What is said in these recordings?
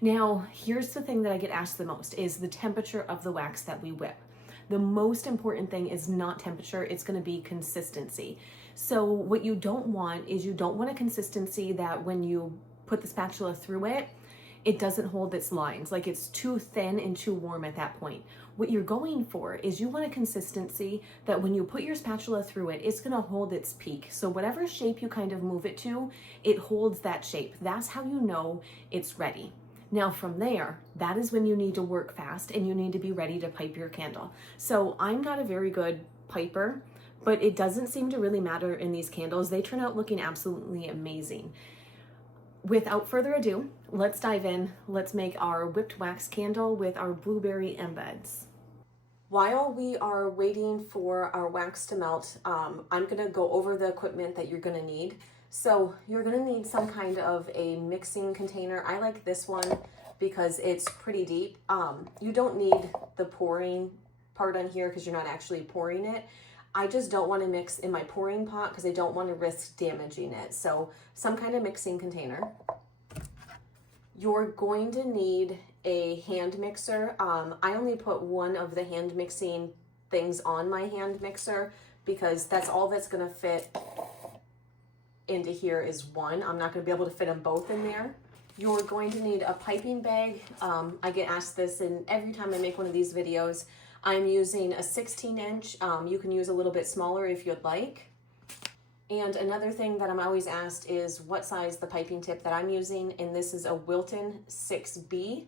Now, here's the thing that I get asked the most is the temperature of the wax that we whip. The most important thing is not temperature, it's gonna be consistency. So what you don't want is you don't want a consistency that when you put the spatula through it, it doesn't hold its lines, like it's too thin and too warm at that point. What you're going for is you want a consistency that when you put your spatula through it, it's gonna hold its peak. So whatever shape you kind of move it to, it holds that shape. That's how you know it's ready. Now from there, that is when you need to work fast and you need to be ready to pipe your candle. So I'm not a very good piper, but it doesn't seem to really matter in these candles. They turn out looking absolutely amazing. Without further ado, let's dive in. Let's make our whipped wax candle with our blueberry embeds. While we are waiting for our wax to melt, I'm gonna go over the equipment that you're gonna need. So you're gonna need some kind of a mixing container. I like this one because it's pretty deep. You don't need the pouring part on here because you're not actually pouring it. I just don't want to mix in my pouring pot because I don't want to risk damaging it. So some kind of mixing container. You're going to need a hand mixer. I only put one of the hand mixing things on my hand mixer because that's all that's going to fit into here is one. I'm not going to be able to fit them both in there. You're going to need a piping bag. I get asked this, and every time I make one of these videos, I'm using a 16-inch. You can use a little bit smaller if you'd like. And another thing that I'm always asked is what size the piping tip that I'm using, and this is a Wilton 6B.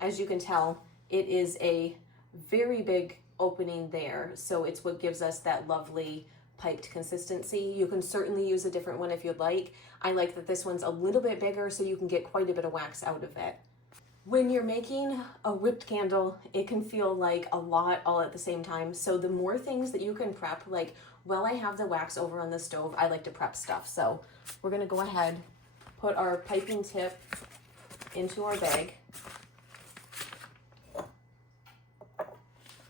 As you can tell, it is a very big opening there, so it's what gives us that lovely piped consistency. You can certainly use a different one if you'd like. I like that this one's a little bit bigger so you can get quite a bit of wax out of it. When you're making a whipped candle, it can feel like a lot all at the same time. So the more things that you can prep, like while I have the wax over on the stove, I like to prep stuff. So we're gonna go ahead, put our piping tip into our bag.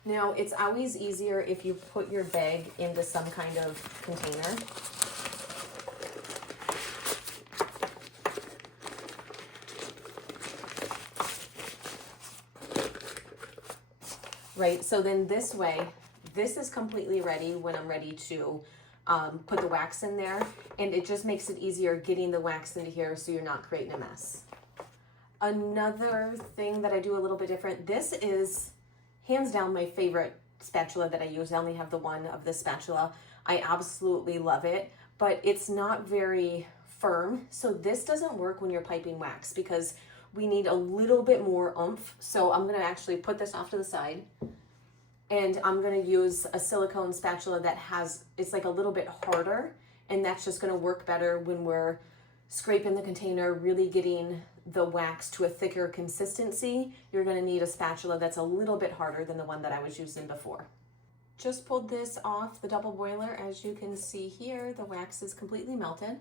Now, it's always easier if you put your bag into some kind of container. Right, so then this way, this is completely ready when I'm ready to put the wax in there, and it just makes it easier getting the wax into here so you're not creating a mess. Another thing that I do a little bit different, this is hands down my favorite spatula that I use. I only have the one of this spatula. I absolutely love it, but it's not very firm. So this doesn't work when you're piping wax because we need a little bit more oomph. So I'm gonna actually put this off to the side, and I'm gonna use a silicone spatula that it's like a little bit harder, and that's just gonna work better when we're scraping the container, really getting the wax to a thicker consistency. You're gonna need a spatula that's a little bit harder than the one that I was using before. Just pulled this off the double boiler. As you can see here, the wax is completely melted.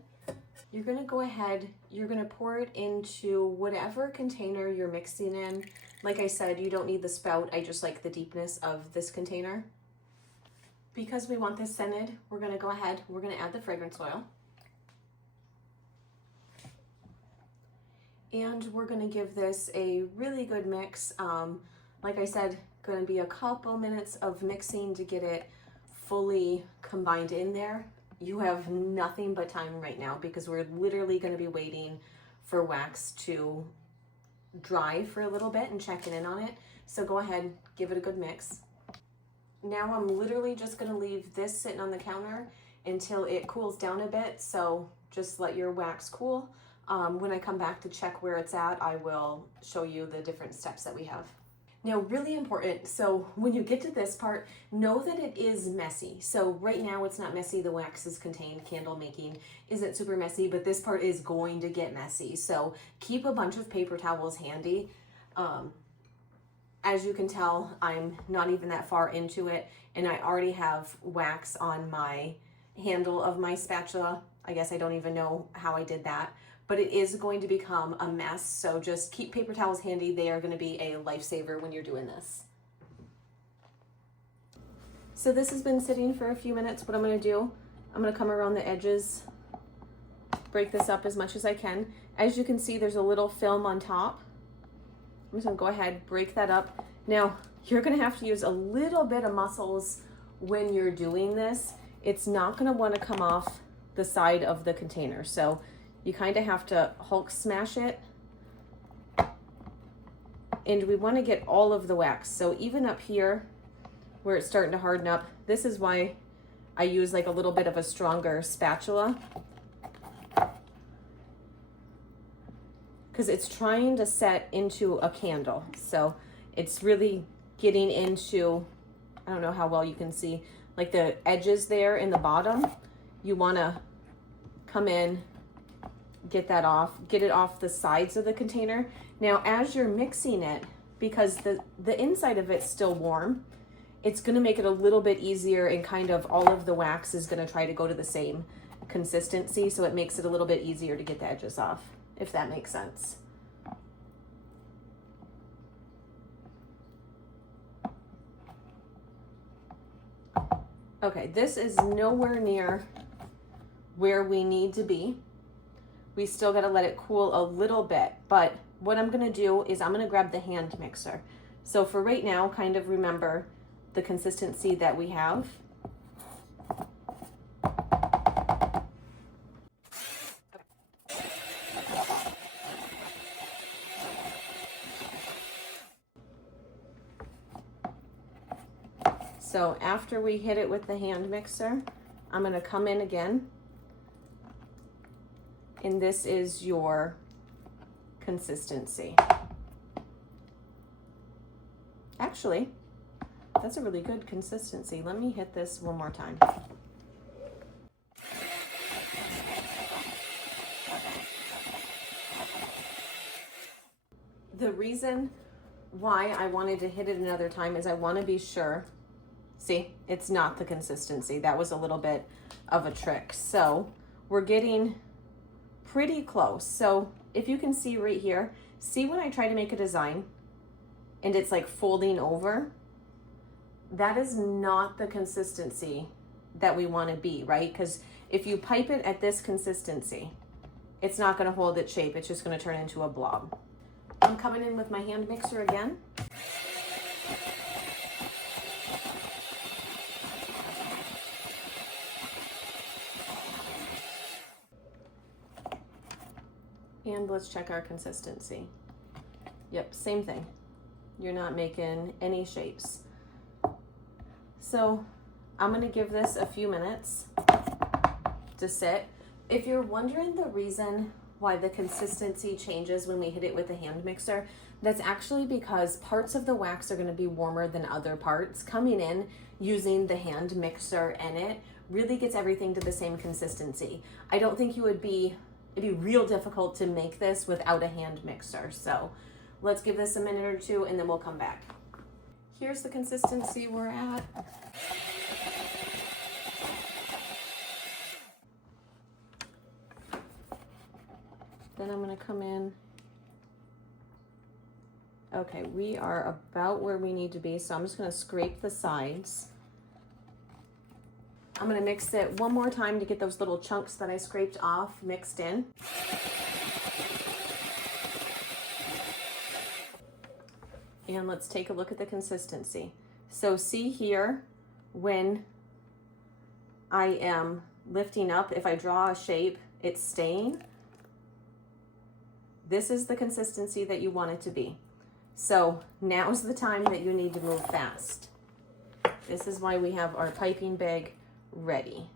You're gonna go ahead, you're gonna pour it into whatever container you're mixing in. Like I said, you don't need the spout. I just like the deepness of this container. Because we want this scented, we're gonna go ahead, we're gonna add the fragrance oil. And we're gonna give this a really good mix. Like I said, gonna be a couple minutes of mixing to get it fully combined in there. You have nothing but time right now because we're literally gonna be waiting for wax to dry for a little bit and checking in on it. So go ahead, give it a good mix. Now I'm literally just gonna leave this sitting on the counter until it cools down a bit. So just let your wax cool. When I come back to check where it's at, I will show you the different steps that we have. Now, really important, so when you get to this part, know that it is messy. So right now it's not messy, the wax is contained, candle making isn't super messy, but this part is going to get messy. So keep a bunch of paper towels handy. As you can tell, I'm not even that far into it, and I already have wax on my handle of my spatula. I guess I don't even know how I did that. But it is going to become a mess, so just keep paper towels handy. They are going to be a lifesaver when you're doing this. So this has been sitting for a few minutes. What I'm going to do, I'm going to come around the edges, break this up as much as I can. As you can see, there's a little film on top. I'm just gonna go ahead, break that up. Now, you're gonna have to use a little bit of muscles when you're doing this. It's not gonna wanna come off the side of the container. So you kind of have to Hulk smash it. And we wanna get all of the wax. So even up here where it's starting to harden up, this is why I use like a little bit of a stronger spatula, because it's trying to set into a candle. So it's really getting into, I don't know how well you can see, like the edges there in the bottom. You wanna come in, get that off, get it off the sides of the container. Now, as you're mixing it, because the inside of it's still warm, it's gonna make it a little bit easier, and kind of all of the wax is gonna try to go to the same consistency. So it makes it a little bit easier to get the edges off, if that makes sense. Okay, this is nowhere near where we need to be. We still gotta let it cool a little bit, but what I'm gonna do is I'm gonna grab the hand mixer. So for right now, kind of remember the consistency that we have. So after we hit it with the hand mixer, I'm gonna come in again, and this is your consistency. Actually, that's a really good consistency. Let me hit this one more time. The reason why I wanted to hit it another time is I want to be sure. See, it's not the consistency. That was a little bit of a trick. So we're getting pretty close. So if you can see right here, see when I try to make a design and it's like folding over, that is not the consistency that we want to be, right? Because if you pipe it at this consistency, it's not going to hold its shape. It's just going to turn into a blob. I'm coming in with my hand mixer again. And let's check our consistency. Yep, same thing. You're not making any shapes. So I'm gonna give this a few minutes to sit. If you're wondering the reason why the consistency changes when we hit it with the hand mixer, that's actually because parts of the wax are gonna be warmer than other parts. Coming in using the hand mixer in it really gets everything to the same consistency. I don't think it'd be real difficult to make this without a hand mixer. So let's give this a minute or two and then we'll come back. Here's the consistency we're at. Then I'm gonna come in. Okay, we are about where we need to be. So I'm just gonna scrape the sides. I'm gonna mix it one more time to get those little chunks that I scraped off mixed in. And let's take a look at the consistency. So see here, when I am lifting up, if I draw a shape, it's staying. This is the consistency that you want it to be. So now's the time that you need to move fast. This is why we have our piping bag ready.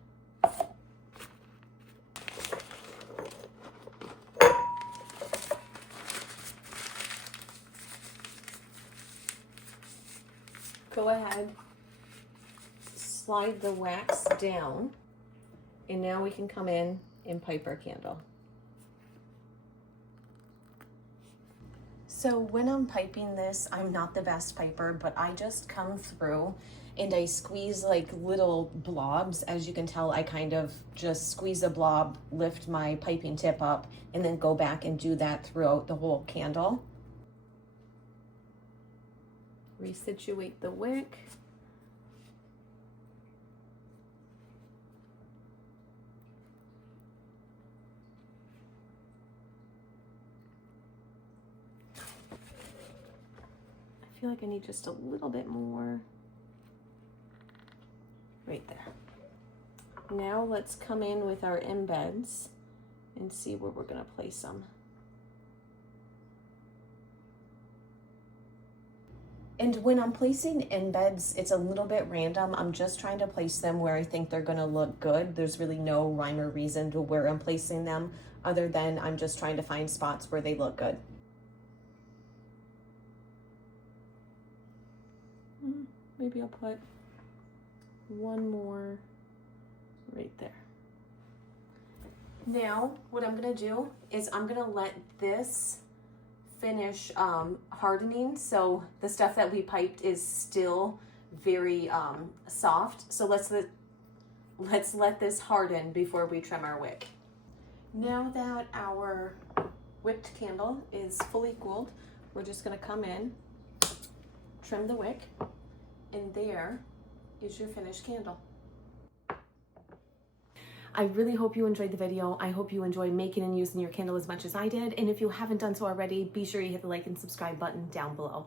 Go ahead, slide the wax down, and now we can come in and pipe our candle. So when I'm piping this, I'm not the best piper, but I just come through and I squeeze like little blobs. As you can tell, I kind of just squeeze a blob, lift my piping tip up, and then go back and do that throughout the whole candle. Resituate the wick. feel like I need just a little bit more right there. Now let's come in with our embeds and see where we're gonna place them. And when I'm placing embeds, it's a little bit random. I'm just trying to place them where I think they're gonna look good. There's really no rhyme or reason to where I'm placing them, other than I'm just trying to find spots where they look good. Maybe I'll put one more right there. Now, what I'm gonna do is I'm gonna let this finish hardening. So the stuff that we piped is still very soft. So let's let this harden before we trim our wick. Now that our whipped candle is fully cooled, we're just gonna come in, trim the wick, and there is your finished candle. I really hope you enjoyed the video. I hope you enjoyed making and using your candle as much as I did. And if you haven't done so already, be sure you hit the like and subscribe button down below.